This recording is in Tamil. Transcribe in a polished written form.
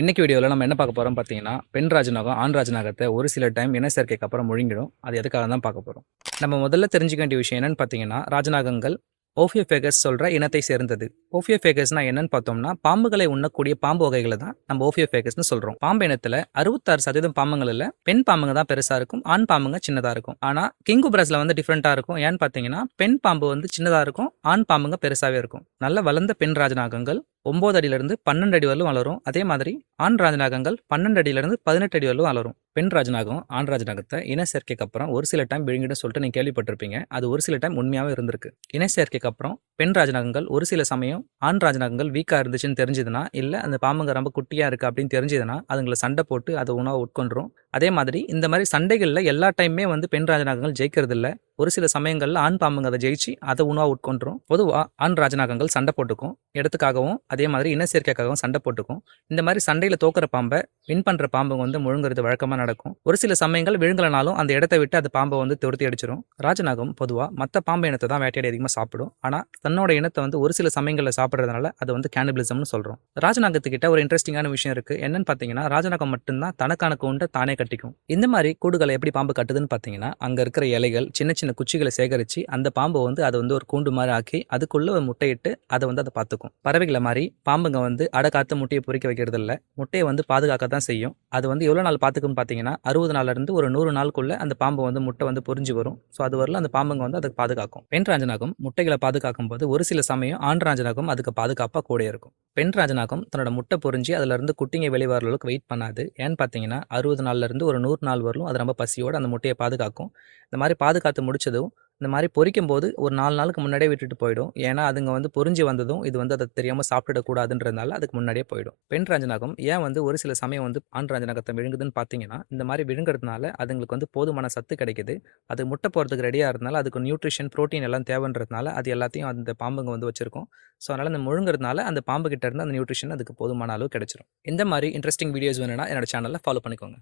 இன்னைக்கு வீடியோவில் நம்ம என்ன பார்க்க போகிறோம் பார்த்தீங்கன்னா, பெண் ராஜநாகம், ஆண் ராஜநாகத்தை ஒரு சில டைம் இன சேர்க்கைக்கு அப்புறம் முழுங்கிடும். அது எதுக்காக தான் பார்க்க போகிறோம். நம்ம முதல்ல தெரிஞ்சுக்க வேண்டிய விஷயம் என்னன்னு பார்த்தீங்கன்னா, ராஜநாகங்கள் ஓஃபியோஃபேகஸ் சொல்கிற இனத்தை சேர்ந்தது. ஓஃபியோஃபேகஸ்னா என்னன்னு பார்த்தோம்னா, பாம்புகளை உண்ணக்கூடிய பாம்பு வகைகளை தான் நம்ம ஓஃபியோஃபேகஸ்னு சொல்கிறோம். பாம்பு இனத்தில் 66% பாம்புங்களில் பெண் பாம்புங்க தான் பெருசாக இருக்கும், ஆண் பாம்புங்க சின்னதாக இருக்கும். ஆனால் கிங்குபிரஸில் வந்து டிஃப்ரெண்ட்டாக இருக்கும். ஏன்னு பார்த்தீங்கன்னா, பெண் பாம்பு வந்து சின்னதாக இருக்கும், ஆண் பாம்புங்க பெருசாகவே இருக்கும். நல்ல வளர்ந்த பெண் ராஜநாகங்கள் 9 அடியிலிருந்து 12 அடி வரலும் வளரும். அதே மாதிரி ஆண் ராஜநாகங்கள் 12 அடியிலிருந்து 18 அடி வரலும் வளரும். பெண் ராஜநாகம் ஆண் ராஜநாகத்தை இன சேர்க்கைக்கு அப்புறம் ஒரு சில டைம் விழுங்கிடும் சொல்லிட்டு நீங்கள் கேள்விப்பட்டிருப்பீங்க. அது ஒரு சில டைம் உண்மையாகவே இருந்திருக்கு. இன சேர்க்கைக்கு அப்புறம் பெண் ராஜநாகங்கள் ஒரு சில சமயம் ஆண் ராஜநாகங்கள் வீக்காக இருந்துச்சுன்னு தெரிஞ்சதுன்னா, இல்லை அந்த பாம்புங்க ரொம்ப குட்டியாக இருக்குது அப்படின்னு தெரிஞ்சதுன்னா, அதுங்களை சண்டை போட்டு அதை உணவை உட்கொண்டுரும். அதே மாதிரி இந்த மாதிரி சண்டைகளில் எல்லா டைமே வந்து பெண் ராஜநாகங்கள் ஜெயிக்கிறது இல்லை. ஒரு சில சமயங்களில் ஆண் பாம்புங்க அதை ஜெயிச்சு அதை உணவாக உட்கொண்டுரும். பொதுவாக ஆண் ராஜநாகங்கள் சண்டை போட்டுக்கும், இடத்துக்காகவும் அதே மாதிரி இன சேர்க்கைக்காகவும் சண்டை போட்டுக்கும். இந்த மாதிரி சண்டையில் தோக்குற பாம்பை வின் பண்ணுற பாம்புங்க வந்து முழுங்குறது வழக்கமாக நடக்கும். ஒரு சில சமயங்கள் விழுங்கலனாலும் அந்த இடத்த விட்டு அது பாம்பை வந்து துரத்தி அடிச்சிடும். ராஜநாகம் பொதுவாக மற்ற பாம்பு இனத்தை தான் வேட்டையாடி அதிகமாக சாப்பிடும். ஆனால் தன்னோட இனத்தை வந்து ஒரு சில சமயங்களில் சாப்பிட்றதுனால அது வந்து கேனிபிலிசம்னு சொல்கிறோம். ராஜநாகத்துக்கிட்ட ஒரு இன்ட்ரெஸ்டிங்கான விஷயம் இருக்குது. என்னன்னு பார்த்தீங்கன்னா, ராஜநாகம் மட்டும்தான் தனக்கான கூண்டை தானே கட்டிக்கும். இந்த மாதிரி கூடுகளை எப்படி பாம்பு கட்டுதுன்னு பார்த்தீங்கன்னா, அங்கே இருக்கிற இலைகள் சின்ன சின்ன குச்சிகளை சேகரித்து அந்த பாம்பை வந்து அதை வந்து ஒரு கூண்டு மாதிரி ஆக்கி அதுக்குள்ளே ஒரு முட்டையிட்டு அதை வந்து அதை பார்த்துக்கும். பறவைகளை மாதிரி பாம்புங்க வந்து அடை காத்து முட்டையை பொறிக்க வைக்கிறது இல்லை, முட்டையை வந்து பாதுகாக்க தான் செய்யும். அது வந்து எவ்வளோ நாள் பார்த்துக்குன்னு பார்த்தீங்கன்னா, 60 நாள்லேருந்து ஒரு 100 நாளுக்குள்ள அந்த பாம்பு வந்து முட்டை வந்து பொறிஞ்சு வரும். ஸோ அது வரல அந்த பாம்புங்க வந்து அதுக்கு பாதுகாக்கும். பெண் ராஜநாகம் முட்டைகளை பாதுகாக்கும் போது ஒரு சில சமயம் ஆண் ராஜநாகம் அதுக்கு பாதுகாப்பாக கூட இருக்கும். பெண் ராஜநாகம் தன்னோட முட்டை பொறிஞ்சு அதிலிருந்து குட்டிங்க வெளிவர அளவுக்கு வெயிட் பண்ணாது. ஏன்னு பார்த்தீங்கன்னா, 60 நாள்லேருந்து ஒரு 100 நாள் வரலும் அது ரொம்ப பசியோடு அந்த முட்டையை பாதுகாக்கும். இந்த மாதிரி பாதுகாத்து முடிச்சதும் இந்த மாதிரி பொரிக்கும் போது ஒரு 4 நாளுக்கு முன்னாடியே விட்டுட்டு போயிடும். ஏன்னா அதுங்க வந்து பொரிஞ்சு வந்ததும் இது வந்து அதை தெரியாமல் சாப்பிடக்கூடாதுன்றதுனால அதுக்கு முன்னாடியே போயிடும். பெண் ராஜநாகம் ஏன் வந்து ஒரு சில சமயம் வந்து ஆண் ராஜநாகத்தை விழுங்குதுன்னு பார்த்தீங்கன்னா, இந்த மாதிரி விழுங்குறதுனால அதுங்களுக்கு வந்து போதுமான சத்து கிடைக்குது. அது முட்டை போகிறதுக்கு ரெடியாக இருந்தனால அதுக்கு நியூட்ரிஷன் ப்ரோட்டீன் எல்லாம் தேவைன்றதுனால அது எல்லாத்தையும் அந்த பாம்புங்க வந்து வச்சிருக்கும். ஸோ அதனால் அந்த முழுங்குறதுனால அந்த பாம்பு கிட்ட இருந்து அந்த நியூட்ரிஷன் அதுக்கு போதுமான அளவு கிடைச்சிரும். இந்த மாதிரி இன்ட்ரெஸ்டிங் வீடியோஸ் வேணும்னா என்னோட சேனலில் ஃபாலோ பண்ணிக்கோங்க.